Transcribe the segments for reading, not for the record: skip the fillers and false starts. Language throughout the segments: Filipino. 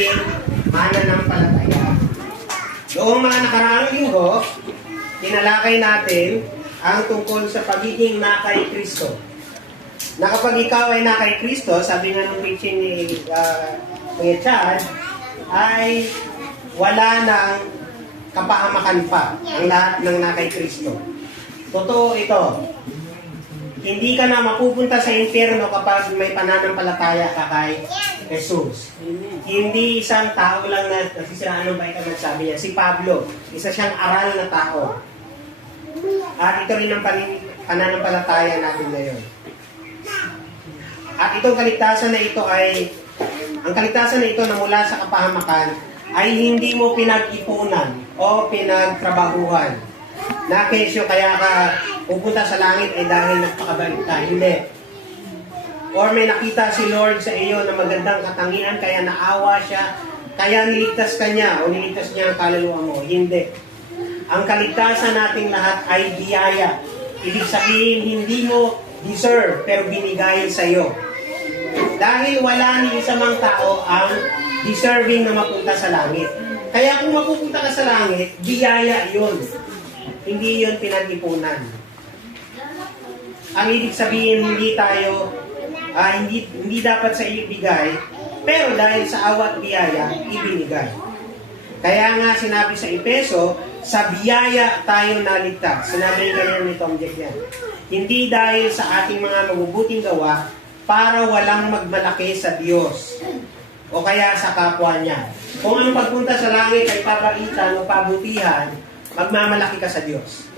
pagiging mananampalataya. Noong mga nakaraang linggo, tinalakay natin ang tungkol sa pagiging na kay Kristo. Na kapag ikaw ay na kay Kristo, sabi nga ng preaching ni Kuya Chad, ay wala nang kapahamakan pa ang lahat ng na kay Kristo. Totoo ito. Hindi ka na mapupunta sa impyerno kapag may pananampalataya ka kay Jesus. Hindi isang tao lang na nagsisiraan ng bait ang nagsabi niya. Si Pablo, isa siyang aral na tao. At ito rin ang pananampalataya natin ngayon. At itong kaligtasan na ito ay, ang kaligtasan na ito na mula sa kapahamakan ay hindi mo pinag-ipunan o pinagtrabahuhan. Na kesyo kaya ka pupunta sa langit ay dahil nagpakabait ka. Hindi. Or may nakita si Lord sa iyo na magandang katangian kaya naawa siya, kaya niligtas ka niya o niligtas niya ang kaluluwa mo. Hindi. Ang kaligtasan nating lahat ay biyaya. Ibig sabihin, hindi mo deserve pero binigay sa iyo. Dahil wala ni isa mang tao ang deserving na mapunta sa langit. Kaya kung mapupunta ka sa langit, biyaya yun. Hindi yun pinag-ipunan. Ang ibig sabihin, hindi tayo, hindi dapat sa iyo ibigay, pero dahil sa awat biyaya, ibinigay. Kaya nga sinabi sa Epeso, sa biyaya tayo naligtas. Sinabi nga ni Tom Jack yan. Hindi dahil sa ating mga mabubuting gawa, para walang magmalaki sa Diyos o kaya sa kapwa niya. Kung anong pagpunta sa langit ay papaitan o pabutihan, magmamalaki ka sa Diyos.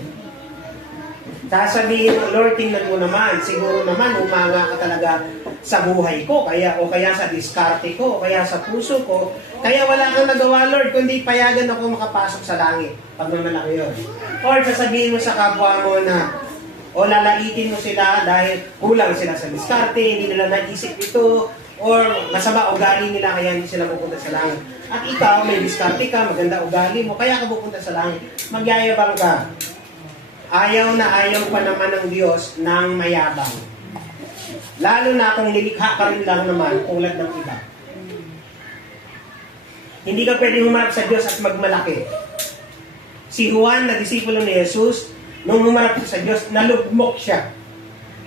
Sasabihin mo, Lord, tingnan mo naman, siguro naman umanga ka talaga sa buhay ko, o kaya sa diskarte ko, o kaya sa puso ko, kaya wala kang nagawa, Lord, kundi payagan ako makapasok sa langit. Pagmamalaki yun. Or sasabihin mo sa kapwa mo na, o lalaitin mo sila dahil kulang sila sa diskarte, hindi nila naisip ito, or masama ugali nila kaya hindi sila pupunta sa langit. At ikaw, may diskarte ka, maganda ugali mo, kaya ka pupunta sa langit. Magyayabang ka. Ayaw na ayaw pa naman ng Diyos ng mayabang. Lalo na kung nilikha ka rin lang naman, tulad ng iba. Hindi ka pwede humarap sa Diyos at magmalaki. Si Juan, na disipulo ni Jesus, nung humarap sa Diyos, nalugmok siya.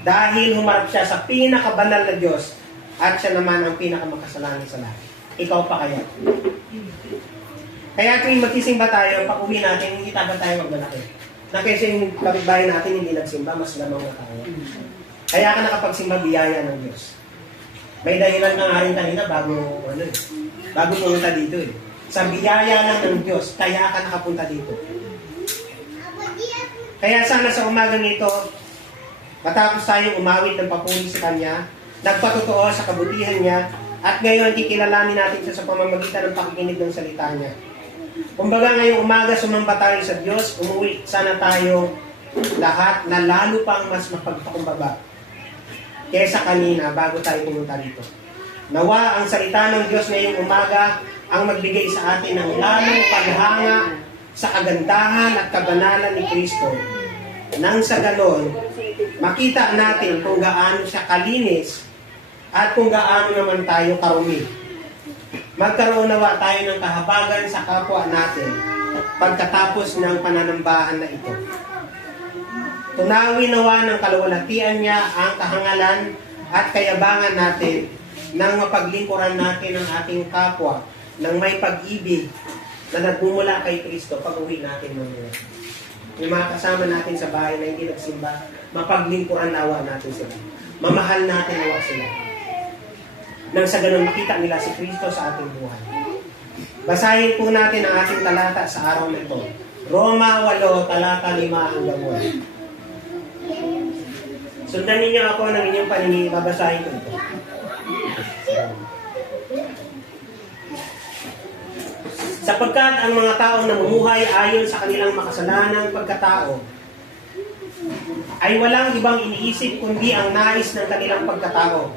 Dahil humarap siya sa pinakabanal na Diyos at siya naman ang pinakamakasalanan sa lahat. Ikaw pa kaya? Kaya tuwing magsisimba tayo, pag-uwi natin, hindi ba tayo magmalaki? Na kaysa yung kapitbahay natin hindi nagsimba, mas lamang na tayo. Kaya ka nakapagsimba, biyaya ng Diyos. May dahilan na nga rin kanina bago pumunta dito eh. Sa biyaya lang ng Diyos, kaya ka nakapunta dito. Kaya sana sa umagang ito, matapos tayong umawit ng papuri sa Kanya, nagpatotoo sa kabutihan niya, at ngayon kikilalanin natin siya sa pamamagitan ng pakikinig ng salita niya. Kumbaga ngayong umaga sumamba tayo sa Diyos, umuwi sana tayo lahat na lalo pang mas mapagpakumbaba kesa kanina bago tayo pumunta dito. Nawa ang salita ng Diyos ngayong umaga ang magbigay sa atin ng lalong paghanga sa kagandahan at kabanalan ni Kristo. Nang sa ganon, makita natin kung gaano siya kalinis at kung gaano naman tayo karumi. Magkaroon nawa tayo ng kahabagan sa kapwa natin pagkatapos ng pananambahan na ito. Tunawin nawa ng kaluwalhatian niya ang kahangalan at kayabangan natin nang mapaglingkuran natin ang ating kapwa ng may pag-ibig na nagmumula kay Kristo pag-uwi natin mamaya. Yung mga kasama natin sa bahay na hindi nagsimba, mapaglingkuran nawa natin sila. Mamahal natin nawa sila. Nang sa ganun makita nila si Kristo sa ating buhay. Basahin po natin ang ating talata sa araw na ito. Roma 8, talata 5 hanggang 8. Sundan ninyo ako ng inyong paningin, babasahin ko ito. Sapagkat ang mga taong namumuhay ayon sa kanilang makasalanang pagkatao ay walang ibang iniisip kundi ang nais ng kanilang pagkatao.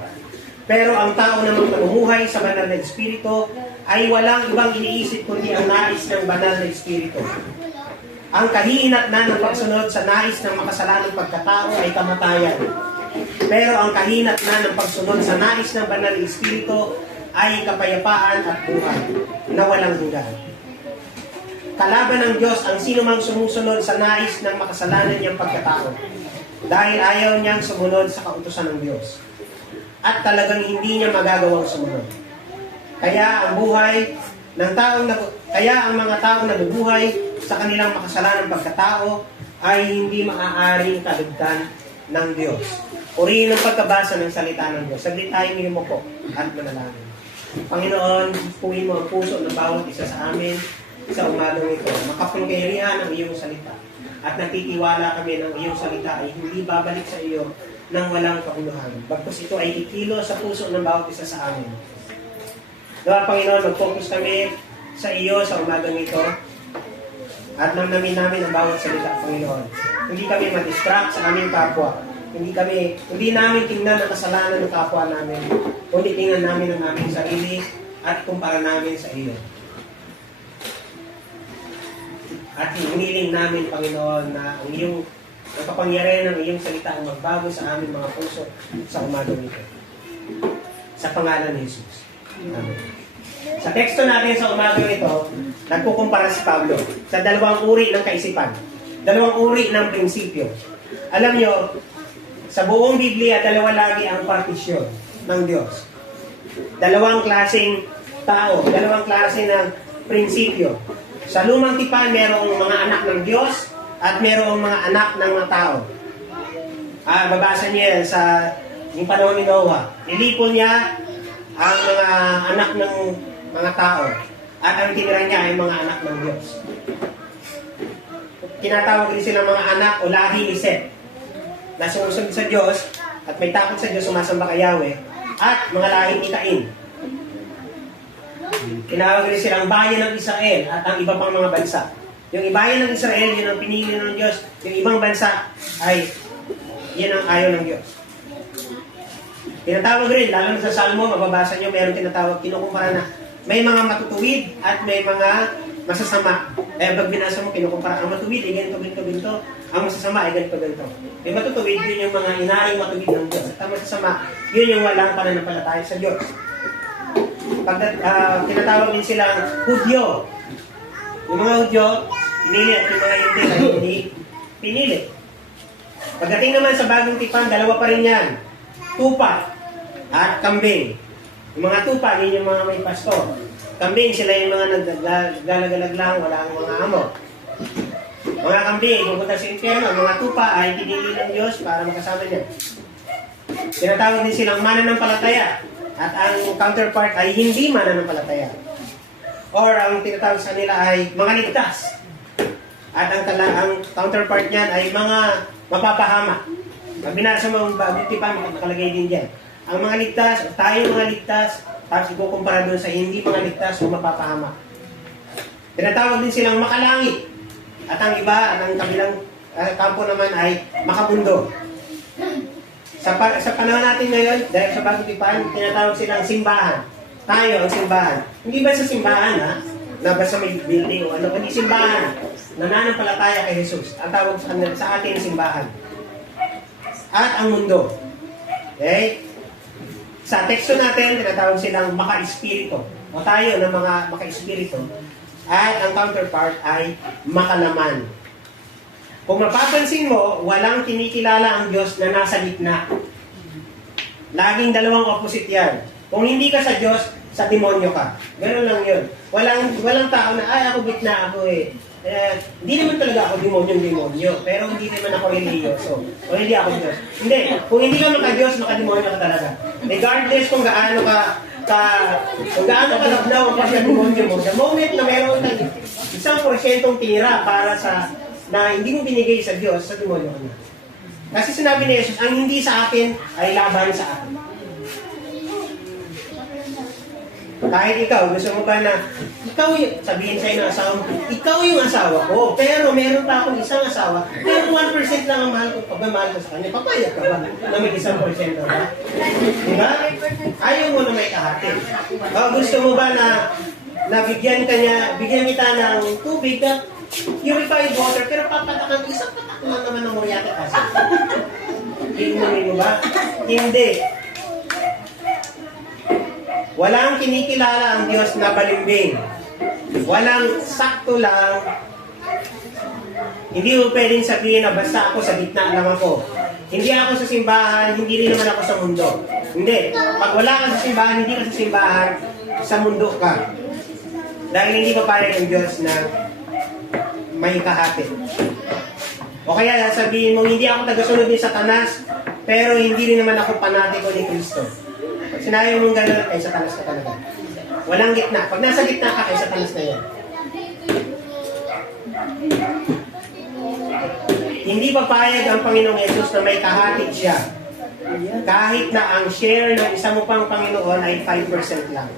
Pero ang tao namang namumuhay sa banal na Espiritu ay walang ibang iniisip kundi ang nais ng banal na Espiritu. Ang kahinat-nan ng pagsunod sa nais ng makasalanang pagkatao ay kamatayan. Pero ang kahinat-nan ng pagsunod sa nais ng banal na Espiritu ay kapayapaan at buhay na walang hanggan. Kalaban ng Diyos ang sinumang sumusunod sa nais ng makasalanan niyang pagkatao dahil ayaw niyang sumunod sa kautusan ng Diyos. At talagang hindi niya magagawang sumunod. Kaya ang mga taong nabubuhay sa kanilang makasalanang pagkatao ay hindi maaaring kaligtan ng Diyos. Purihin ang pagkabasa ng salita ng Diyos. Saglit tayo mo po at manalangin. Panginoon, puhin mo ang puso ng bawat isa sa amin sa umagang ito. Makapangyarihan ang iyong salita. At natitiwala kami ng iyong salita ay hindi babalik sa iyo nang walang kahuluhan. Bagkus ito ay ikilo sa puso ng bawat isa sa amin. Nawa Panginoon, mag-focus kami sa iyo sa umagang ito at namnamin namin ang bawat salita, Panginoon. Hindi kami ma-distract sa aming kapwa. Hindi namin tingnan ang kasalanan ng kapwa namin, kundi tingnan namin ang aming sarili at kumpara namin sa iyo. At hiniling namin, Panginoon, na ang iyong kapangyarihan ng iyong salita ang magbago sa aming mga puso sa umagang ito. Sa pangalan ni Jesus. Amen. Sa teksto natin sa umagang ito, nagkukumpara si Pablo sa dalawang uri ng kaisipan, dalawang uri ng prinsipyo. Alam nyo, sa buong Biblia, dalawa lagi ang partisyon ng Diyos. Dalawang klaseng tao, dalawang klase ng prinsipyo. Sa lumang tipan, merong mga anak ng Diyos at merong mga anak ng mga tao. Babasa niya yan sa yung panahon ni Noah. Nilipon niya ang mga anak ng mga tao at ang tinira niya ay mga anak ng Diyos. Tinatawag rin sila mga anak o lahi ni Seth na sumusunod sa Diyos at may takot sa Diyos, sumasamba kay Yahweh, at mga lahi ni Cain. Tinawag rin silang bayan ng Israel at ang iba pang mga bansa. Yung bayan ng Israel, yun ang pinili ng Diyos. Yung ibang bansa ay yun ang ayaw ng Diyos. Tinatawag rin, lalo na sa Salmo, mababasa nyo, mayroong tinatawag, kinukumpara na may mga matutuwid at may mga masasama. Pag binasa mo, kinukumpara, ang matuwid ay ganito. Ang masasama ay ganito. May matutuwid, yun yung mga inaring matuwid ng Diyos. At ang masasama, yun yung walang pananampalataya sa Diyos. Tinatawag din silang Hudyo. Yung mga Hudyo, pinili at yung mga hindi pinili. Pagdating naman sa bagong tipan, dalawa pa rin yan. Tupa at kambing. Yung mga tupa, yun yung mga may pastor. Kambing, sila yung mga naggalagalag lang, wala ang mga amo. Mga kambing, pupunta sa impyerno. Mga tupa ay pinili ng Diyos para makasama niya. Tinatawag din silang mananampalataya. At ang counterpart ay hindi mananampalataya. Or ang tinatawag sa nila ay mga ligtas. At ang counterpart niyan ay mga mapapahama. Pag binasa mo ang bagong tipan, nakalagay din dyan. Ang mga ligtas, o tayo mga ligtas, tapos ikukumpara doon sa hindi mga ligtas o mapapahama. Tinatawag din silang makalangit. At ang iba, ang kabilang kampo naman ay makamundo. Sa panahon natin ngayon, dahil sa bagong tipan, tinatawag silang simbahan. Tayo ang simbahan. Hindi ba sa simbahan, ha? Na ba sa may building o ano, kundi simbahan. Nananampalataya kay Jesus. Ang tawag sa atin simbahan. At ang mundo. Okay? Sa teksto natin, tinatawag silang maka-espiritu. O tayo ng mga maka-espiritu. At ang counterpart ay makalaman. Kung mapapansin mo, walang kinikilala ang Diyos na nasa gitna. Laging dalawang opposite yan. Kung hindi ka sa Diyos, sa demonyo ka. Ganun lang yun. Walang tao na, ay ako gitna ako eh. Hindi naman talaga ako demonyo. Pero hindi naman ako religyoso. O hindi ako Diyos. Hindi. Kung hindi ka maka-Diyos, maka-demonyo ka talaga. Regardless kung gaano ka lablaw ang pagka-demonyo mo. The moment na meron ng 1% tira para sa na hindi mo binigay sa Diyos, sa demonyo ka na. Kasi sinabi ni Jesus, ang hindi sa akin ay laban sa akin. Kahit ikaw, gusto mo ba na, sabihin sa'yo ng asawa mo, ikaw yung asawa ko, pero meron pa akong isang asawa, pero 1% lang ang mahal ko, pagmamahal ko sa kanya, papayag ka ba na may 1% ba? Diba? Ayaw mo na may kahati. Gusto mo ba na bigyan kita ng tubig na purified water, pero papatakan, isang patak lang naman ng muriate acid. Inumin mo ba? Hindi. Walang kinikilala ang Diyos na balimbing. Walang sakto lang. Hindi mo pwedeng sabihin na basta ako sa gitna lang ako. Hindi ako sa simbahan, hindi rin naman ako sa mundo. Hindi. Pag wala ka sa simbahan, hindi ka sa simbahan, sa mundo ka. Dahil hindi papayag ang Diyos na may kahati. O kaya sabihin mo, hindi ako tagasunod ni Satanas, pero hindi rin naman ako panatiko ni Kristo. Pag sinabi mong gano'n, ay Satanas ka talaga. Walang gitna. Pag nasa gitna ka, ay Satanas na yan. Hindi papayag ang Panginoong Yesus na may kahati siya. Kahit na ang share ng isa mo pang Panginoon ay 5% lang.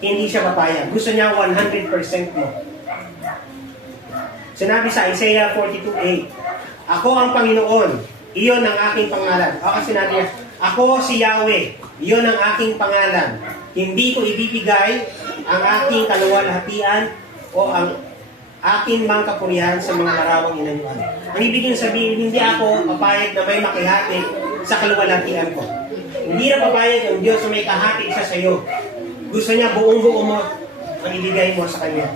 Hindi siya papayag. Gusto niya 100% mo. Sinabi sa Isaiah 42:8, ako ang Panginoon, iyon ang aking pangalan. O kasi sinabi niya, ako si Yahweh, iyon ang aking pangalan. Hindi ko ibibigay ang aking kaluwalhatian o ang aking mga kapurihan sa mga larawang inanyuan. Ang ibig sabihin, hindi ako papayag na may makihati sa kaluwalhatian ko. Hindi na papayag ang Diyos na may kahati siya sa iyo. Gusto niya buong-buo mo ang ibigay mo sa Kanya.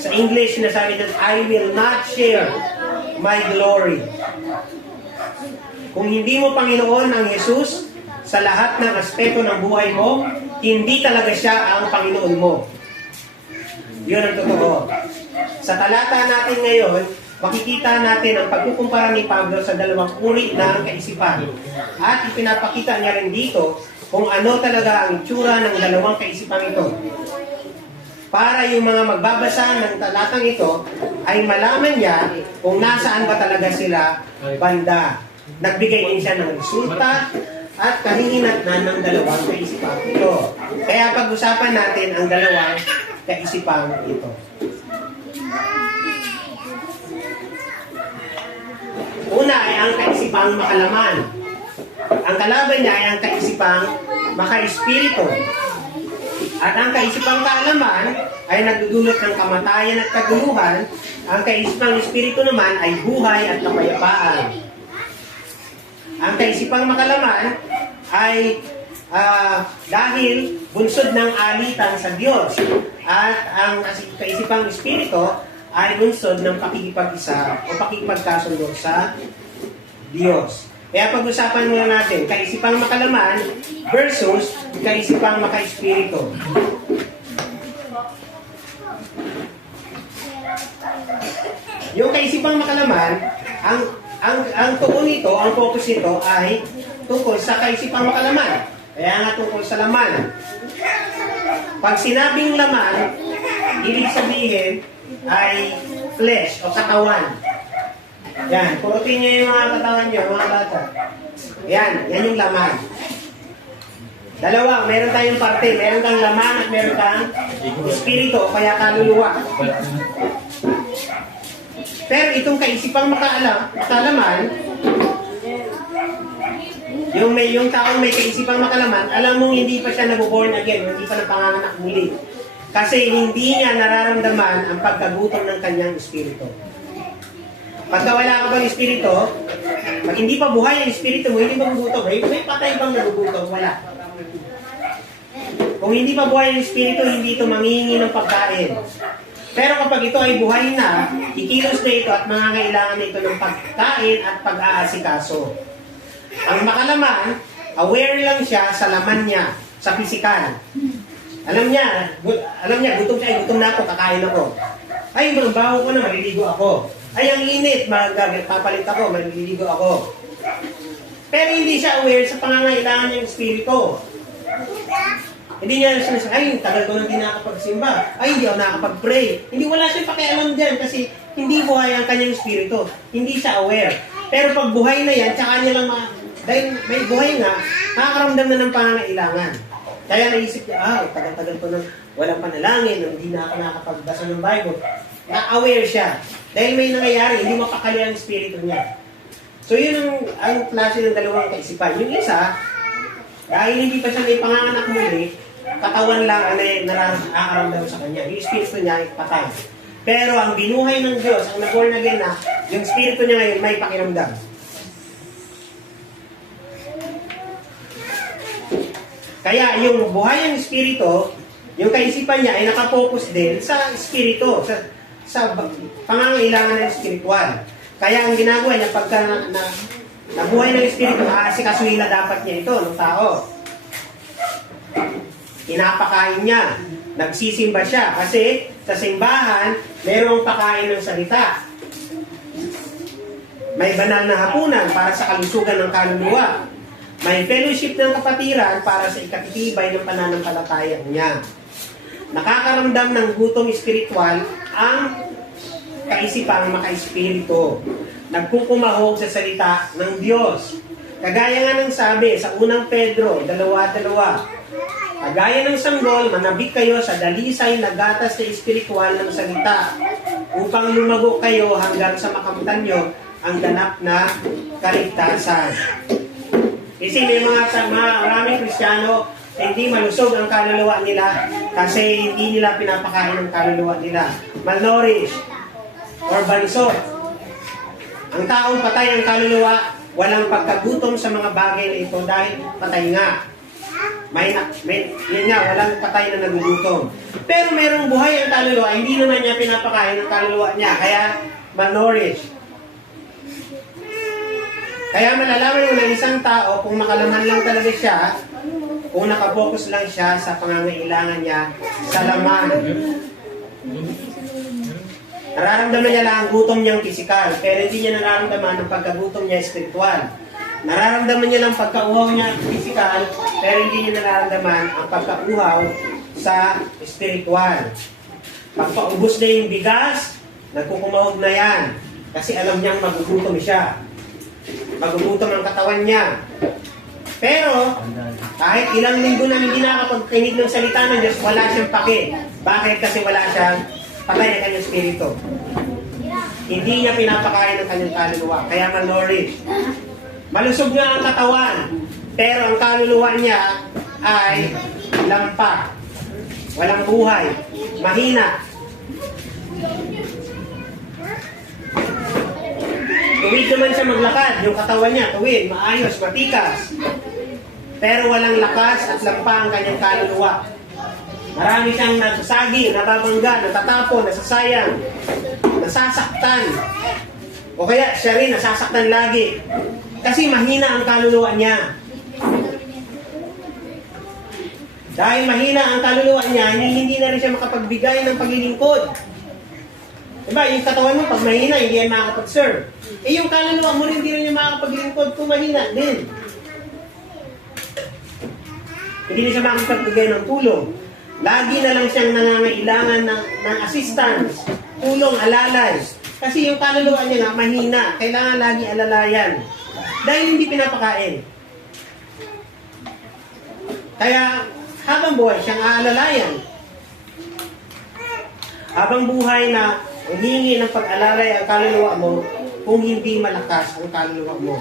Sa English, sinasabi doon, I will not share my glory. Kung hindi mo Panginoon ang Jesus sa lahat ng aspeto ng buhay mo, hindi talaga siya ang Panginoon mo. Yun ang totoo. Sa talata natin ngayon, makikita natin ang pagkukumpara ni Pablo sa dalawang uri ng kaisipan. At ipinapakita niya rin dito kung ano talaga ang itsura ng dalawang kaisipan ito. Para yung mga magbabasa ng talatang ito ay malaman niya kung nasaan ba talaga sila banda. Nagbigay din siya ng resulta at kahihinatnan ng dalawang kaisipan ito. Kaya pag-usapan natin ang dalawang kaisipan ito. Una ay ang kaisipang makalaman. Ang kalaban niya ay ang kaisipang maka-espiritu. At ang kaisipang kaalaman ay nagdudulot ng kamatayan at kaguluhan. Ang kaisipang espiritu naman ay buhay at kapayapaan. Ang kaisipang makalaman ay dahil bunsod ng alitan sa Diyos. At ang kaisipang espiritu ay bunsod ng pakikipag-isa o pakikipagkasundo sa Diyos. Kaya pag-usapan muna natin, kaisipang makalaman versus kaisipang maka-espiritu. Yung kaisipang makalaman, ang tuon nito, ang focus nito ay tungkol sa kaisipang makalaman. Kaya nga tungkol sa laman. Pag sinabing laman, ibig sabihin ay flesh o katawan. Yan, purutin niyo yung mga katawan niyo, mga bata. Yan yung laman. Dalawa, meron tayong parte. Meron kang laman at meron kang espiritu o kaya kaluluwa. Pero itong kaisipang makalaman, yung taong may kaisipang makalaman, alam mong hindi pa siya nabuborn again, hindi pa napanganganak muli. Kasi hindi niya nararamdaman ang pagkagutom ng kanyang espiritu. Pagka wala ka bang espiritu, pag hindi pa buhay ang espiritu mo, hindi ba gugutom? May patay bang nagugutom? Wala. Kung hindi pa buhay ang espiritu, hindi ito manghihingi ng pagkain. Pero kapag ito ay buhay na, ikilos na ito at mangangailangan na ito ng pagkain at pag-aasikaso. Ang makalaman, aware lang siya sa laman niya, sa pisikal. Alam niya, gutom siya, gutom na ako, kakain ako. Ay, baho ko na, maliligo ako. Ay, ang init, papalit ako, maliligo ako. Pero hindi siya aware sa pangangailangan niyang espiritu. Hindi niya sinasabi, ay, tagal ko nang di nakakapagsimba. Ay, hindi ako nakakapag-pray. Hindi, wala siyang pakialam dyan kasi hindi buhay ang kanyang espiritu. Hindi siya aware. Pero pag buhay na yan, tsaka niya lang dahil may buhay nga, nakakaramdam na ng pangangailangan. Kaya naisip niya, tagal-tagal ko nang walang panalangin, hindi na ako nakapagbasa ng Bible. Na-aware siya. Dahil may nangyayari, hindi mapakali ang espiritu niya. So yun ang klase ng dalawang kaisipan. Yung isa, dahil hindi pa siya may panganganak muli, katawan lang ang nakakaramdam sa kanya. Yung espiritu niya ay patay. Pero ang binuhay ng Diyos, ang nag-born again na, yung espiritu niya ngayon may pakiramdam. Kaya yung buhay ng espiritu, yung kaisipan niya ay nakapokus din sa espiritu, sa pangangailangan ng espiritual. Kaya ang ginagawa niya pagka nabuhay ng espiritu, aasikasuhin na dapat niya ito ng tao. Pinapakain niya, nagsisimba siya kasi sa simbahan, mayroong pakain ng salita. May banal na hapunan para sa kalusugan ng kaluluwa. May fellowship ng kapatiran para sa ikatitibay ng pananampalataya niya. Nakakaramdam ng gutom espiritual ang kaisipang maka-espiritu. Nagkukumahog sa salita ng Diyos. Kagaya nga ng sabi sa unang Pedro 2:2, kagaya ng sanggol, manabik kayo sa dalisay na gatas na espiritual ng salita upang lumago kayo hanggang sa makamtan nyo ang ganap na kaligtasan. Kasi may maraming Kristiyano, hindi malusog ang kaluluwa nila kasi hindi nila pinapakain ang kaluluwa nila. Malnourished or bansot. Ang taong patay ang kaluluwa, walang pagkagutom sa mga bagay na ito dahil patay nga. Yun nga, walang patay na nagugutom. Pero mayroong buhay ang kaluluwa, hindi naman niya pinapakain ang kaluluwa niya, kaya malnourished. Kaya malalaman mo ng isang tao kung nakalaman lang talaga siya, kung nakapokus lang siya sa pangangailangan niya sa laman. Nararamdaman niya lang ang gutom niyang pisikal, pero hindi niya nararamdaman ang pagkagutom niya espiritual. Nararamdaman niya lang pagkauhaw niya pisikal, pero hindi niya nararamdaman ang pagkauhaw sa espiritual. Pagpaubos na yung bigas, nagkukumahog na yan. Kasi alam niyang magugutom siya. Magugutom ang katawan niya. Pero, kahit ilang linggo na hindi nakakapagkinig ng salita ng Diyos, wala siyang pake. Bakit? Kasi wala siyang patay ng kanyang espiritu. Hindi niya pinapakain ng kanyang kaluluwa. Kaya malnourished. Malusog nga ang katawan, pero ang kaluluwa niya ay lampa. Walang buhay. Mahina. Tuwid naman siya maglakad. Yung katawan niya, tuwid, maayos, matikas. Pero walang lakas at lampa ang kanyang kaluluwa. Marami siyang nasasagi, nababangga, natatapon, nasasayang, nasasaktan. O kaya siya rin nasasaktan lagi. Kasi mahina ang kaluluwa niya. Dahil mahina ang kaluluwa niya, hindi na rin siya makapagbigay ng paglilingkod. Diba, yung katawan mo, pag mahina, hindi yan makakapag-serve. Eh, yung kaluluwa mo rin, hindi rin yung makakapaglingkod kung mahina din. Hindi na siya makapagbigay ng tulong. Lagi na lang siyang nangangailangan ng assistance, tulong, alalay. Kasi yung kaluluwa niya nga, mahina. Kailangan lagi alalayan. Dahil hindi pinapakain. Kaya, habang buhay, siyang aalalayan. Habang buhay na humingi ng pag-alalay ang kaluluwa mo, kung hindi malakas ang kaluluwa mo.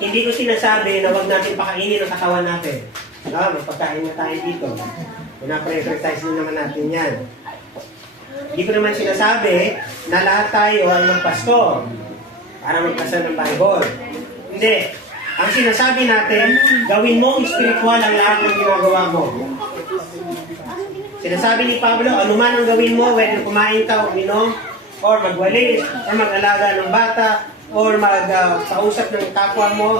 Hindi ko sinasabi na huwag natin pakainin ang katawan natin. Magpagkain na tayo dito. Pina-prioritize din naman natin yan. Hindi ko naman sinasabi na lahat tayo ay magpasto para magpasa ng Bible. Hindi. Ang sinasabi natin, gawin mo spiritual ang lahat ng ginagawa mo. Sinasabi ni Pablo, anuman ang gawin mo, whether kumain ka o uminom, or magwalis, or mag-alaga ng bata, or magpausap ng kapwa mo,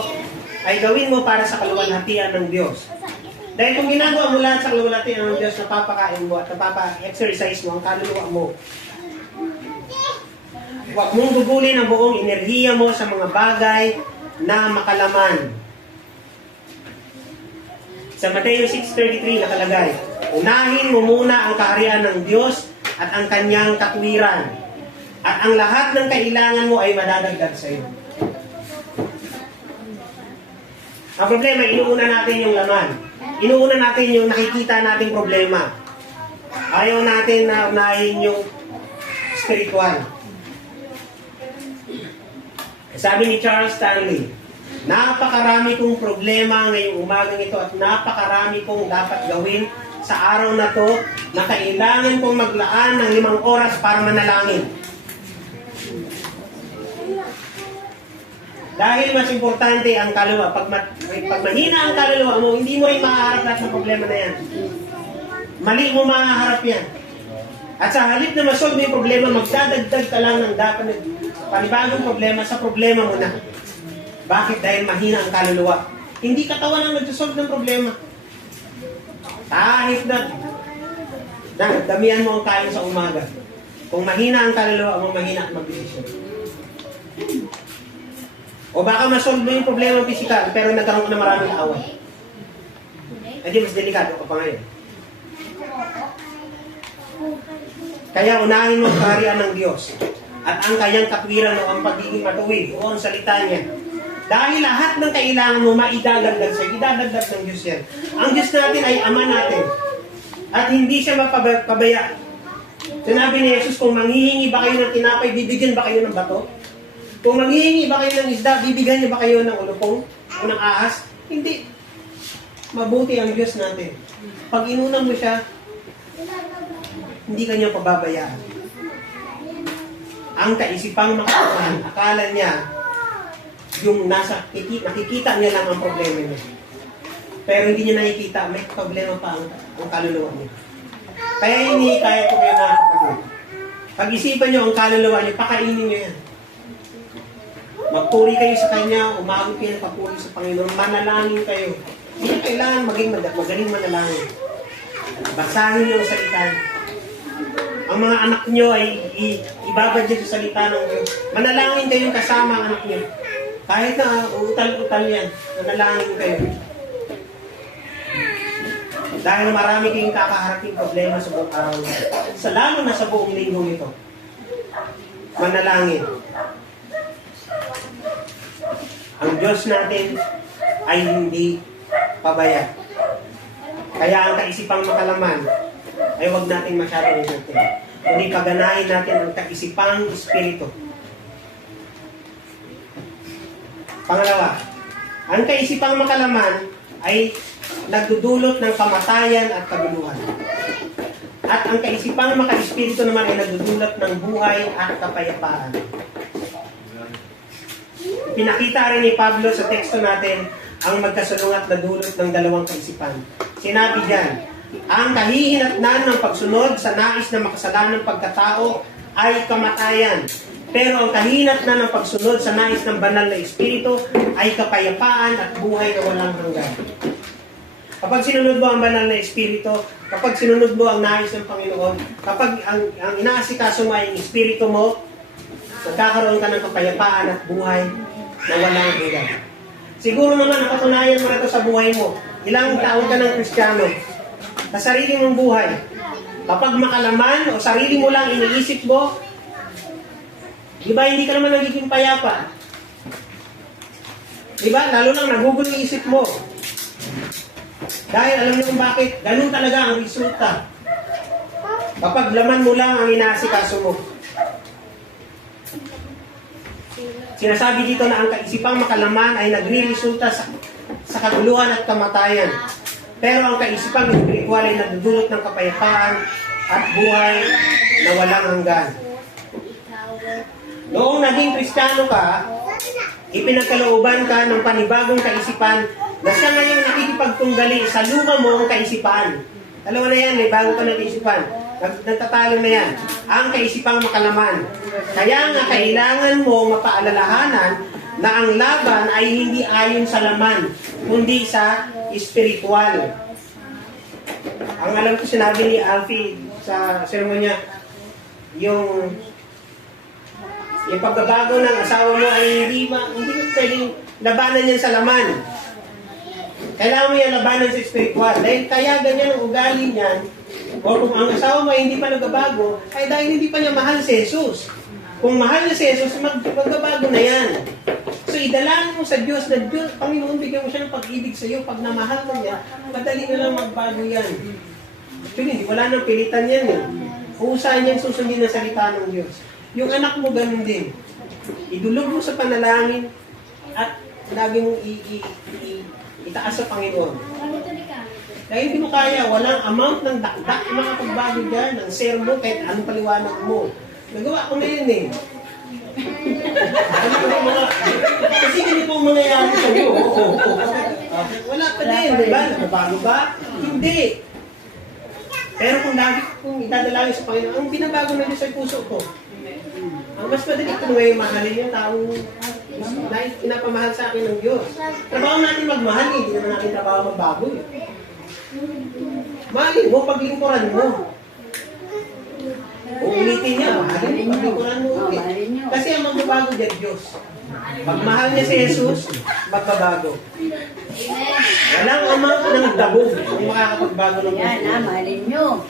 ay gawin mo para sa kaluwalhatian ng Diyos. Dahil kung ginagawa mo lahat sa kaluwalhatian ng Diyos, napapakain mo at napapa-exercise mo ang kaluluwa mo. Huwag mong gugulin ang buong enerhiya mo sa mga bagay na makalaman. Sa Mateo 6:33 nakalagay, unahin mo muna ang kaharian ng Diyos at ang kanyang katuwiran. At ang lahat ng kailangan mo ay madadagdag sa iyo. Ang problema, inuuna natin yung laman. Inuuna natin yung nakikita nating problema. Ayaw natin na unahin yung spiritual. Sabi ni Charles Stanley, napakarami kong problema ngayong umagang ito at napakarami kong dapat gawin sa araw na to na kailangan kong maglaan ng 5 oras para manalangin. Dahil mas importante ang kaluluwa. Pag mahina ang kaluluwa mo, hindi mo rin mahaharap lahat ng problema na yan. Mali mo mahaharap yan. At sa halip na masolve mo yung problema, magdadagdag ka lang ng dapat panibagong problema sa problema mo na. Bakit? Dahil mahina ang kaluluwa. Hindi katawan ang nagsasolve ng problema. Kahit na damihan mo ang kain sa umaga. Kung mahina ang kaluluwa mo, mahina ang magdesisyon. O baka masolve mo yung problema physical, pero nagkaroon ka na maraming away. Hindi, mas delikado ka pa ngayon. Kaya unahin mo ang kaharian ng Diyos at ang kanyang katwiran o ang pagiging matuwid o ang salita niya. Dahil lahat ng kailangan mo maidadagdag sa'yo, idadagdag ng Diyos yan. Ang Diyos natin ay Ama natin at hindi siya mapabaya. Sinabi ni Jesus, kung manghihingi ba kayo ng tinapay, bibigyan ba kayo ng bato? Kung manghihingi ba kayo ng isda, bibigyan niyo ba kayo ng ulupong o ng ahas? Hindi. Mabuti ang Diyos natin. Pag inunan mo siya, hindi kanya pababayaan. Ang kaisipang makakaman, akala niya, yung nakikita niya lang ang problema niya. Pero hindi niya nakikita, may problema pa ang kaluluwa niya. Kaya hindi kaya ko kayo nakakapagod. Pag-isipan niyo ang kaluluwa niyo, pakainin niyo yan. Magpuri kayo sa Kanya, umabot kayo ng papuri sa Panginoon, manalangin kayo. Hindi kailangan maging magaling manalangin. Basahin niyo ang salita. Ang mga anak niyo ay ibabad niyo sa salita ng Diyos. Manalangin kayong kasama ang anak niyo. Kahit na utal-utal yan, manalangin kayo. Dahil marami kayong kakaharaping problema sa buong araw. Lalo na sa buong linggo ito. Manalangin. Ang Diyos natin ay hindi pabaya. Kaya ang kaisipang makalaman ay huwag natin masyadong isultin. Kundi paganahin natin ang kaisipang espiritu. Pangalawa, ang kaisipang makalaman ay nagdudulot ng kamatayan at kaguluhan. At ang kaisipang maka-espiritu naman ay nagdudulot ng buhay at kapayapaan. Pinakita rin ni Pablo sa teksto natin ang magkasalungat na dulot ng dalawang kaisipan. Sinabi diyan, ang kahihinatnan ng pagsunod sa nais na makasalanang pagkatao ay kamatayan. Pero ang kahihinatnan ng pagsunod sa nais ng banal na espiritu ay kapayapaan at buhay na walang hanggan. Kapag sinunod mo ang banal na espiritu, kapag sinunod mo ang nais ng Panginoon, kapag ang inaasikaso mo ay ang espiritu mo, magkakaroon ka ng kapayapaan at buhay na walang hanggan. Siguro naman napatunayan mo na ito sa buhay mo. Ilang taon ka ng Kristiyano, sa sarili mong buhay. Kapag makalaman o sarili mo lang iniisip mo, di ba hindi ka naman nagiging payapa? Di ba? Lalo lang nagugulo yung isip mo. Dahil alam niyo kung bakit, ganun talaga ang resulta. Kapag laman mo lang ang inaasikaso mo. Sinasabi dito na ang kaisipang makalaman ay nagre-resulta sa kaguluhan at kamatayan. Pero ang kaisipang espiritual ay nagdudulot ng kapayapaan at buhay na walang hanggan. Noong naging Kristiyano ka, ipinagkalooban ka ng panibagong kaisipan na siya ngayon nakikipagtunggali sa luma mong kaisipan. Dalawa na yan, may bago ka na kaisipan. Nagtatalo na yan. Ang kaisipang makalaman. Kaya nga kailangan mo mapaalalahanan na ang laban ay hindi ayon sa laman, kundi sa espiritual. Ang alam ko sinabi ni Alfie sa sermon niya, yung pagbabago ng asawa mo ay hindi mo pwedeng labanan yan sa laman. Kailangan mo yan labanan sa espiritual. Dahil kaya ganyan ang ugali niyan, o kung ang asawa mo ay hindi pa nagbabago, ay dahil hindi pa niya mahal si Jesus. Kung mahal niya si Jesus, magbabago na yan. So idalangin mo sa Diyos na Diyos, Panginoon, bigyan mo siya ng pag-ibig sa iyo. Pag namahal mo niya, madali na lang magbago yan. Actually, wala nang pilitan yan. Usahan niyan susundin ang salita ng Diyos. Yung anak mo ganun din. Idulog mo sa panalangin at lagi mong itaas sa Panginoon. Dahil hindi mo kaya, walang amount ng dakdak na makapagbago dyan, ng sermo, kahit anong paliwanag mo. Nagawa ko na yun eh. Kasi ganito ang mangyayari sa'yo. Wala pa din, di ba? Nagbabago ba? Hindi. Pero kung idadalangin sa Panginoon, ang binabago na Diyos ay puso ko. Ang mas madali ko ngayon mahalin yung taong dahil pinapamahal sa akin ng Diyos. Trabaho natin magmahal, hindi naman natin trabaho magbago. Mahalin mo, paglingkuran mo. Uulitin niya, mahalin mo, paglingkuran mo ulit. Kasi ang magbabago dyan, Diyos. Pag mahal niya si Jesus, magbabago. Walang amount ng dabog kung makakapagbago ng Diyos. Yan, mahalin nyo.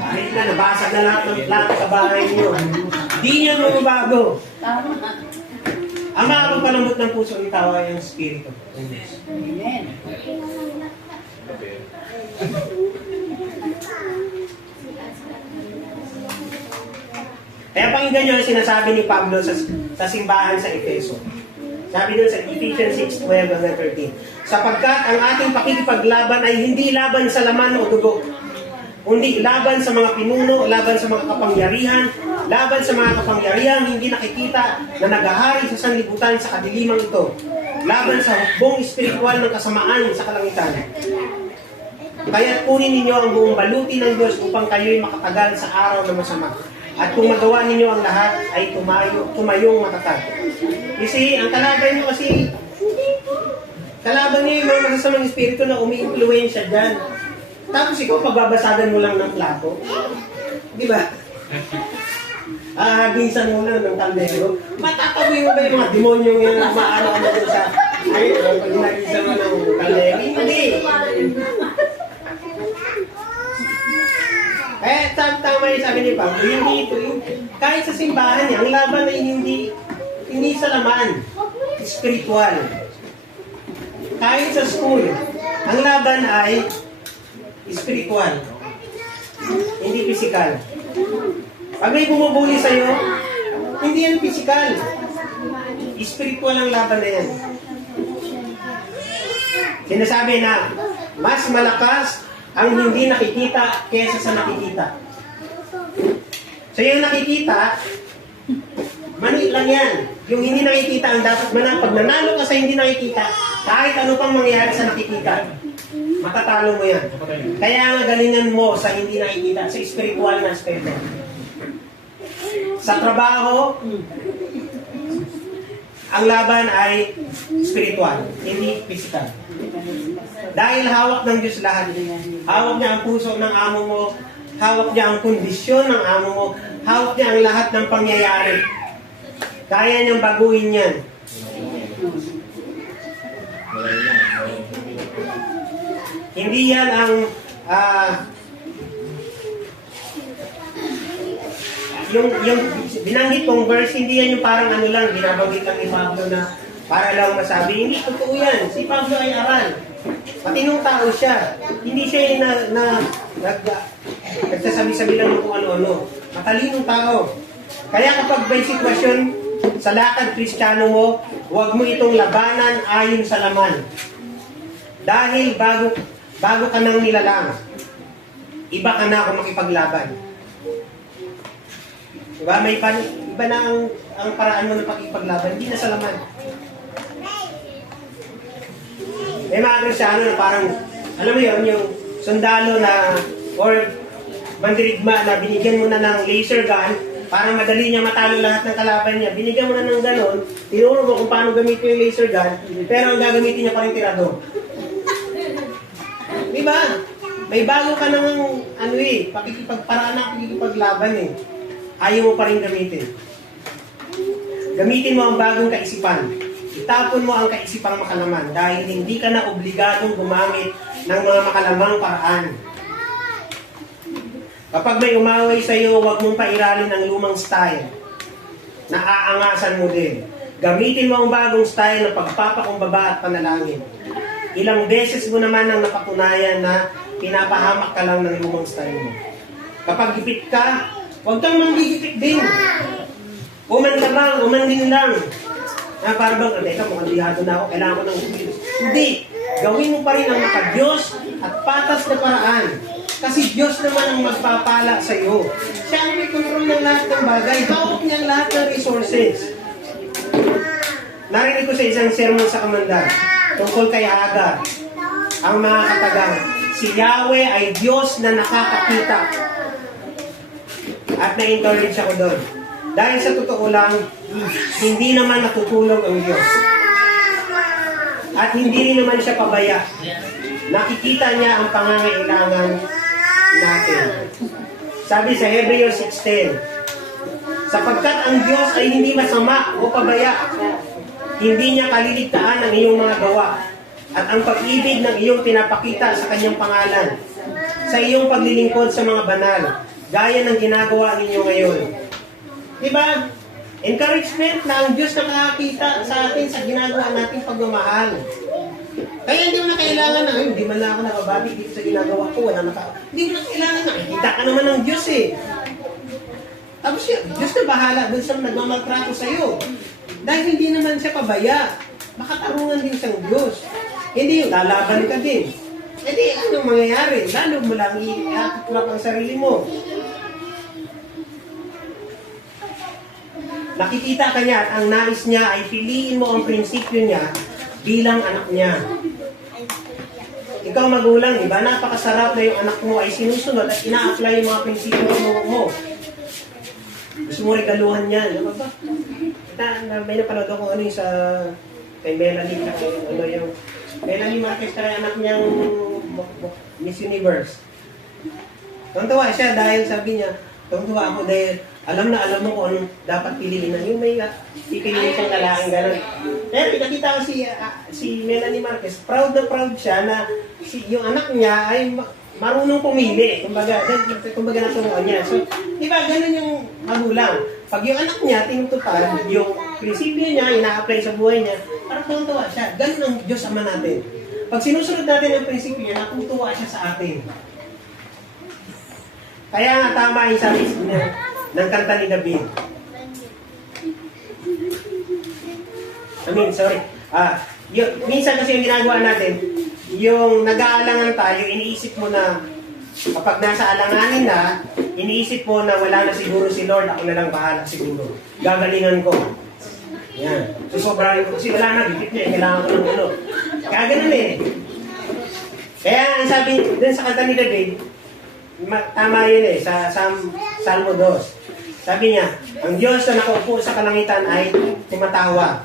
Kahit na nabasag na lahat ng plato sa bahay niyo, di niya magbabago. Tama. Ang makakapagpalambot ng puso ng tao ay ang Espiritu ng Diyos. Amen. Kaya pakinggan niyo ang sinasabi ni Pablo sa simbahan sa Efeso. Sabi doon sa Ephesians 6:12-13, sapagkat ang ating pakikipaglaban ay hindi laban sa laman o dugo, kundi laban sa mga pinuno, laban sa mga kapangyarihan, laban sa mga kapangyarihan hindi nakikita na naghahari sa sanlibutan sa kadilimang ito, laban sa hukbong espiritual ng kasamaan sa kalangitan. Kaya't kunin ninyo ang buong baluti ng Diyos upang kayo'y makatagal sa araw na masama. At kung magawa ninyo ang lahat, ay tumayong matatag. You see, ang kalaban nyo kasi, kalaban nyo yung mga masasamang espiritu na umi-influensya dyan. Tapos ikaw, pagbabasagan mo lang ng plato. Di ba? Haginsan mo lang ng kaldero. Matatawi mo ba yung mga demonyo yung maano ka na sa... Ay, pag hinagisan mo ng kaldero. Hindi! Eh, tama yung sabi ni Pablo, hindi ito yung... Kahit sa simbahan niya, ang laban ay hindi sa laman. Spiritual. Kahit sa school, ang laban ay spiritual. Hindi physical. Pag may bumubuli sa'yo, hindi yan physical. Spiritual ang laban na yan. Sinasabi na, mas malakas ang hindi nakikita kesa sa nakikita. So yung nakikita, mani lang yan. Yung hindi nakikita ang dapat manang. Pag nanalo ka sa hindi nakikita, kahit ano pang mangyari sa nakikita, matatalo mo yan. Kaya nga galingan mo sa hindi nakikita, sa spiritual na aspecto. Sa trabaho, ang laban ay spiritual, hindi physical. Dahil hawak ng Diyos lahat. Hawak niya ang puso ng amo mo, hawak niya ang kondisyon ng amo mo, hawak niya ang lahat ng pangyayari. Kaya niyang baguhin yan. Hindi yan ang yung binanggit kong verse, hindi yan yung parang ano lang, binabagit lang ni Pablo na para lang masabi. Hindi, totoo yan. Si Pablo ay aral. Matinong tao siya. Hindi siya yung nagsasabi-sabi lang kung ano-ano. Matalinong tao. Kaya kapag may sitwasyon sa lakad Kristiyano mo, huwag mo itong labanan ayon sa laman. Dahil bago ka nang nilalang, iba ka na kung makipaglaban. Diba? Iba na ang paraan mo ng pakipaglaban. Hindi na sa laman. May mga Kristiyano na parang, alam mo yun, yung sundalo na, or mandirigma na binigyan mo na ng laser gun, para madali niya matalo lahat ng kalaban niya. Binigyan mo na ng ganon, tinuro mo kung paano gamitin yung laser gun, pero ang gagamitin niya pa rin tirador. Diba? May bago ka ng, paraan na pakikipaglaban eh. Ayaw mo pa rin gamitin. Gamitin mo ang bagong kaisipan. Itapon mo ang kaisipang makalaman dahil hindi ka na obligadong gumamit ng mga makalamang paraan. Kapag may umaway sa iyo, huwag mong pairalin ang lumang style. Naaangasan mo din. Gamitin mo ang bagong style ng pagpapakumbaba at panalangin. Ilang beses mo naman ang napatunayan na pinapahamak ka lang ng lumang style mo. Kapag gipit ka, huwag kang manggigipit din. Umandin lang. Na parang teka, mukhang lihado na ako, kailangan ko ng Diyos. Hindi. Gawin mo pa rin ang maka-Diyos at patas na paraan. Kasi Diyos naman ang magpapala sa iyo. Siya ang may control ng lahat ng bagay. Hawak niya ang lahat ng resources. narinig ko sa isang sermon sa Kamandag tungkol kay Hagar. Ang mga katagang, si Yahweh ay Diyos na nakakakita. At na-encourage ako doon. Dahil sa totoo lang, hindi naman natutulog ang Diyos. At hindi rin naman siya pabaya. Nakikita niya ang pangangailangan natin. Sabi sa Hebreo 6:10, sapagkat ang Diyos ay hindi masama o pabaya, hindi niya kaliligtaan ang iyong mga gawa at ang pag-ibig ng iyong pinapakita sa kanyang pangalan, sa iyong paglilingkod sa mga banal, gaya ng ginagawa ninyo ngayon. Diba? Encouragement na ang Diyos nakakita sa atin sa ginagawa nating pagmamahal. Kaya hindi mo na kailangan na, hindi man lang ako nakabati dito sa ginagawa ko, hindi mo na kailangan na, nakikita ka naman ng Diyos eh. Tapos siya, Diyos na bahala dun sa nagmamaltrato sa'yo. Dahil hindi naman siya pabaya. Makatarungan din siyang Diyos. Hindi yung lalaban ka din. E di, anong mangyayari? Lalo mo lang i-attract ang sarili mo. Nakikita ka niya at ang nais niya ay piliin mo ang prinsipyo niya bilang anak niya. Ikaw magulang, diba? Napakasarap na yung anak mo ay sinusunod at ina-apply yung mga prinsipyo mo. Gusto mo regaluhan yan. Ano ba? May napanood ako ano yung sa kay Melanie, ano yung Melanie Marquez na anak niyang Miss Universe. Tuntua siya dahil sabi niya, tuntua ako dahil alam mo kung anong dapat piliin na yung may pipiliin siyang lalaking gano'n. Pero nakita ko si Melanie Marquez, proud na proud siya na yung anak niya ay marunong pumili. Kumbaga naturuan niya. So, di ba, ganun yung magulang. Pag yung anak niya, tinutupad, yung prinsipyo niya, ina-apply sa buhay niya, parang tuwa siya. Ganun ang Diyos Ama natin. Pag sinusunod natin ang prinsipyo niya, natutuwa siya sa atin. Kaya nga tama yung sabi niya ng kanta ni David. Minsan kasi yung ginagawa natin, yung nag-aalangan tayo, iniisip mo na kapag nasa alanganin na, iniisip mo na wala na siguro si Lord, ako na lang bahala siguro. Gagalingan ko. Yan. Susobrahin ko kasi wala na, bibit niya, kailangan ko ng ulo. Kaya ganun eh. Kaya ang sabi dun sa kanta ni David, tama yun eh, sa Salmo 2. Sabi niya, ang Diyos na nakaupo sa kalangitan ay tumatawa.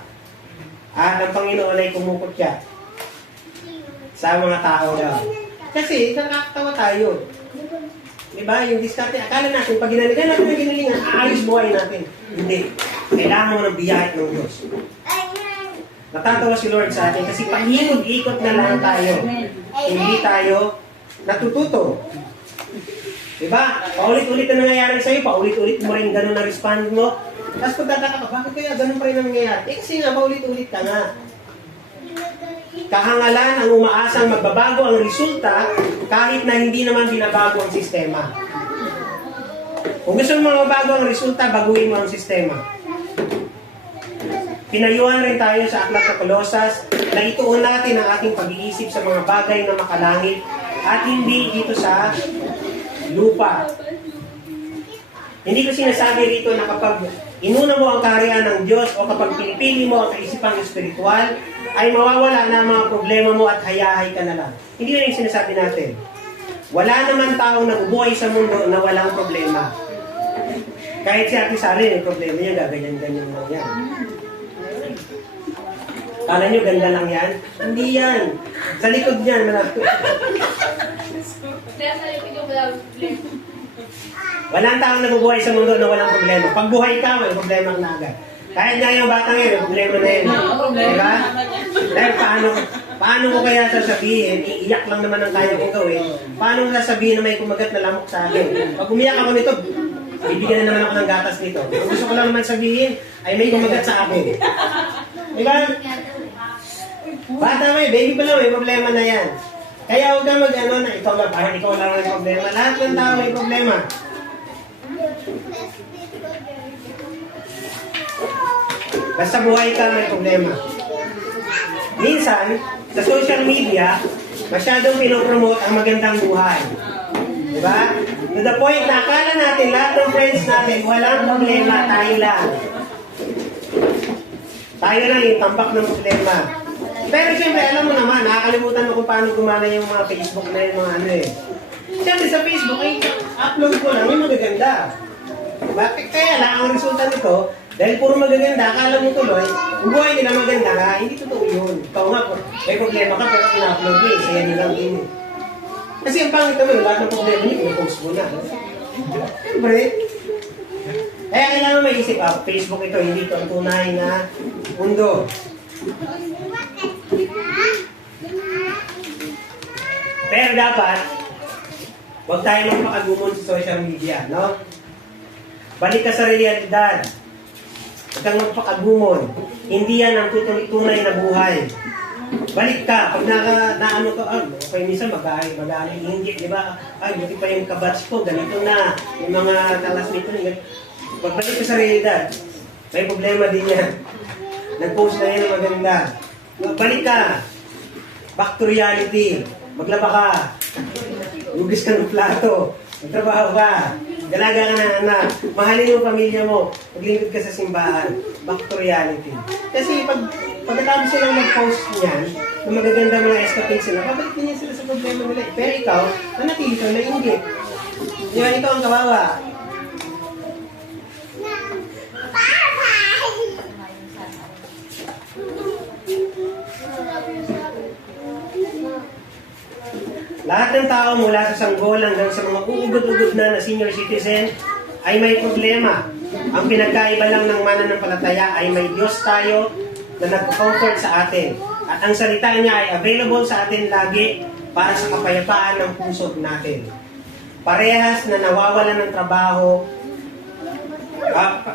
At ang Panginoon ay kumukutya sa mga tao daw. Kasi nakakatawa tayo. Diba? Yung diskarte, akala natin, pag ginaligan natin ng ginalingan, aayos buhay natin. Hindi. Kailangan mo ng biyahit ng Diyos. Natatawa si Lord sa atin kasi pahilog-ikot na lang tayo. Hindi tayo natututo. Diba? Paulit-ulit na nangyayari sa'yo, paulit-ulit mo rin gano'n na respond mo. Tapos pagtataka ka, bakit kaya gano'n pa rin ang nangyayari? Kasi nga, paulit-ulit ka nga. Kahangalan ang umaasang magbabago ang resulta kahit na hindi naman binabago ang sistema. Kung gusto mo mabago ang resulta, baguhin mo ang sistema. Pinayuhan rin tayo sa Aklat ng Kolosas na ituon natin ang ating pag-iisip sa mga bagay na makalangit at hindi dito sa lupa. Hindi ko sinasabi rito na kapag inuna mo ang kaharian ng Diyos o kapag pinipili mo ang kaisipang espiritual, ay mawawala na ang mga problema mo at hayahay ka na lang. Hindi na yung sinasabi natin. Wala naman taong nabubuhay sa mundo na walang problema. Kahit si Ate Sally, may problema niya, gaganyan-ganyan lang yan. Kala nyo, ganda lang yan? Hindi yan. Sa likod niyan, walang taong nabubuhay sa mundo na walang problema. Pag buhay ka, may problema na agad. Kahit nga yung batang yun, may problema na yun. Diba? Dahil paano ko kaya sasabihin, iiyak lang naman ang kaya kong gawin, paano ko sasabihin na may kumagat na lamok sa akin? Pag umiyak ako nito, bibigyan na naman ako ng gatas dito. Ang gusto ko lang naman sabihin, ay may kumagat sa akin. Diba? Bata may, baby pa lang, may problema na yan. Kaya huwag ka mag-ano na ikaw lang, parang ikaw lang may problema. Lahat ng tao may problema. Basta buhay ka, may problema. Minsan, sa social media, masyadong pinopromote ang magandang buhay. Diba? To the point na akala natin, lahat ng friends natin, walang problema, tayo lang. Tayo lang yung tambak ng problema. Pero siyempre, alam mo naman, nakakalimutan mo kung paano gumana yung mga Facebook na yung mga ano eh. Siyempre sa Facebook, ay upload ko lang yung magaganda. Bakit kaya lang ang resulta nito, dahil puro magaganda, akala mo tuloy, ang buhay nila maganda nga, hindi totoo yun. Ikaw nga, may problema ka pero ina-upload mo eh, saya nilang din eh. Kasi ang pangit naman, lahat ng problema niyo, pinapost mo na. Siyempre, kaya kailangan maisip, Facebook ito, hindi ito ang tunay na mundo. Pero dapat, huwag tayo magpakagumon sa social media, no? Balik ka sa realidad. Huwag kang magpakagumon. Hindi yan ang tunay na buhay. Balik ka. Pag naano ka, okay, minsan mag-aaling hindi, di ba? Ay, buti pa yung kabats ko, ganito na. Yung mga talasmate ko, pagbalik ka sa realidad, may problema din yan. Nag-post na yan ang maganda. Balik ka. Back to reality. Maglaba ka. Lugis ka ng plato. Magtrabaho ka. Galaga ka ng anak. Mahalin mo pamilya mo. Maglingkod ka sa simbahan. Back to reality. Kasi pagkatapos silang mag-post niyan, na magaganda mga escapade sila, babalik din sila sa problema nila. Pero ikaw, nanatili kang nainggit. Yan, ikaw ang kawawa. Lahat ng tao mula sa sanggol hanggang sa mga uugod-ugod na senior citizen ay may problema. Ang pinagkaiba lang ng mananampalataya ay may Diyos tayo na nag-comfort sa atin. At ang salita niya ay available sa atin lagi para sa kapayapaan ng puso natin. Parehas na nawawalan ng trabaho,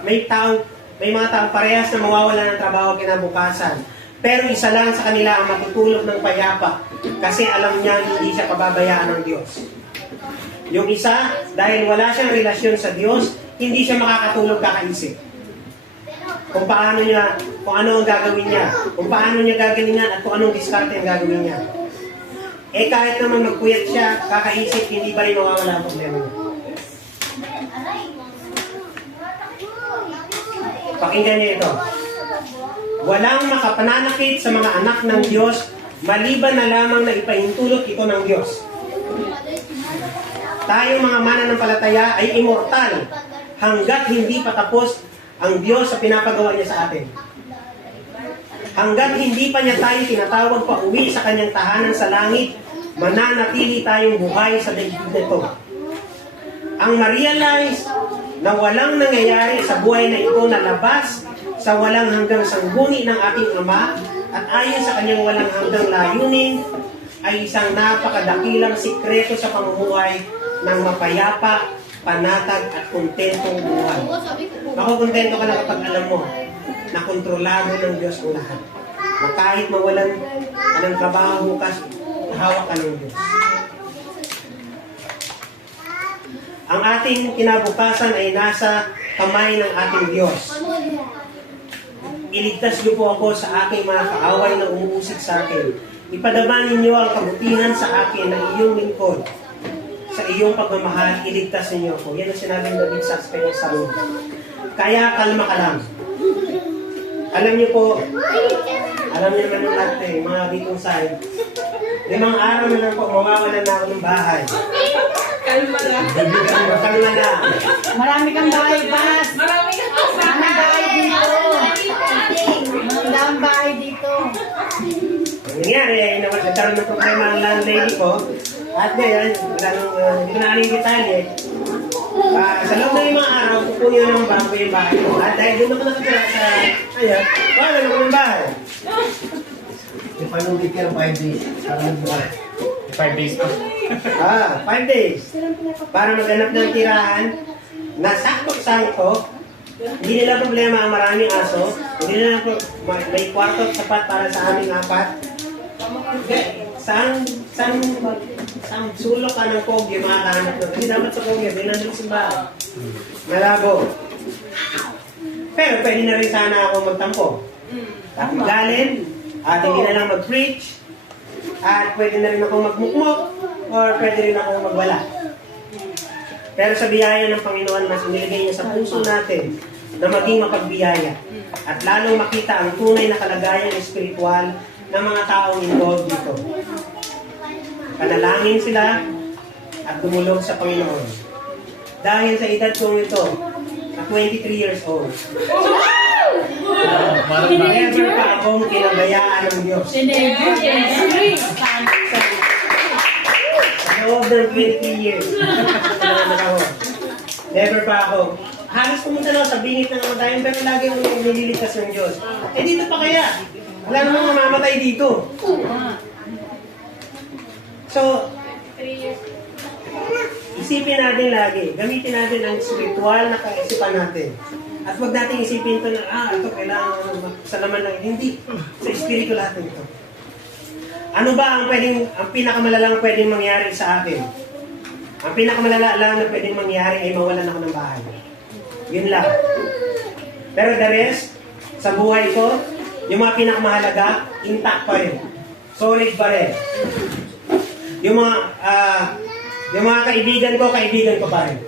may mga tao parehas na mawawalan ng trabaho kinabukasan. Pero isa lang sa kanila ang matutulog ng payapa kasi alam niya hindi siya pababayaan ng Diyos. Yung isa, dahil wala siyang relasyon sa Diyos, hindi siya makakatulog kakaisip. Kung ano ang gagawin niya, kung paano niya gagawin yan, at kung anong diskarte ang gagawin niya. Eh kahit naman magpuyat siya, kakaisip, hindi pa rin mawawala ang problema niya. Pakinggan niyo ito. Walang makapananakit sa mga anak ng Diyos, maliban na lamang na ipahintulot ito ng Diyos. Tayo mga mananampalataya ay immortal hanggat hindi pa tapos ang Diyos sa pinapagawa niya sa atin. Hanggat hindi pa niya tayo tinatawag pa uwi sa kanyang tahanan sa langit, mananatili tayong buhay sa daigdig nito. Ang ma-realize na walang nangyayari sa buhay na ito na labas sa walang hanggang sangguni ng ating Ama at ayon sa kanyang walang hanggang layunin ay isang napakadakilang sikreto sa pamumuhay ng mapayapa, panatag at kontentong buhay. Makukontento ka na kapag alam mo na kontrolado ng Diyos ang lahat. Na kahit mawalan ka ng trabaho bukas, hawak ka ng Diyos. Ang ating kinabukasan ay nasa kamay ng ating Diyos. Iligtas niyo po ako sa aking mga kaaway na umuusik sa akin. Ipadama ninyo ang kabutihan sa akin na iyong lingkod. Sa iyong pagmamahal, iligtas ninyo ako. Yan ang sinabing David sa kanyang salmo. Kaya kalma ka lang. Alam niyo po, alam niyo naman ng lahat mga ditong side. 5 araw na lang po, mawawalan na ako ng bahay. Kalma lang. Kalma na. Marami kang bahay, Bas. Marami bahay dito. Magandang bahay dito. Ang nangyari ay nagkaroon ng problema ang landlady ko. At ngayon, hindi ko na aling detalye. Sa loob na 5 araw, kukunin na ng bago yung bahay ko. At dahil doon ako nakatira sa ayun, wala na ako ng bahay. Paano ka 5 days? Para magbuhay. 5 days pa. 5 days. Para maghanap ng tirahan na sakto-sakto. Hindi nila problema ang maraming aso. Hindi nila may kwarto sapat para sa aming 4. Saan sulok ka ng kogyo, makakahanap na. Kasi dapat sa kogyo, bilang ng simbahan. Malabo. Pero pwede na rin sana ako magtampo. Galin, at hindi na lang mag-preach, at pwede na rin ako magmukmok, or pwede rin ako magwala. Pero sa biyaya ng Panginoon, mas nilagay niya sa puso natin na maging mapagbiyaya at lalong makita ang tunay na kalagayan espiritual ng mga taong involved dito. Panalangin sila at dumulog sa Panginoon. Dahil sa edad kong ito, na 23 years old, never pa akong kinabayaan ng Diyos. Sa loob ng 23 years, never pa ako. Halos pumunta na ako sa bingit ng kamatayan, pero lagi akong nililigtas ng Diyos. Eh dito pa kaya? Wala namang mamamatay dito. So, isipin natin lagi, gamitin natin ang spiritual na kaisipan natin. At huwag natin isipin ito na, ito kailangan sa laman lang. Hindi. Sa espiritu lahat ito. Ano ba ang pinakamalalang pwedeng mangyari sa akin? Ang pinakamalala lang na pwedeng mangyari ay mawalan ako ng bahay. Yun lang. Pero the rest, sa buhay ko, yung mga pinakamahalaga, intact pa rin. Solid pa rin. Yung mga kaibigan ko pa rin.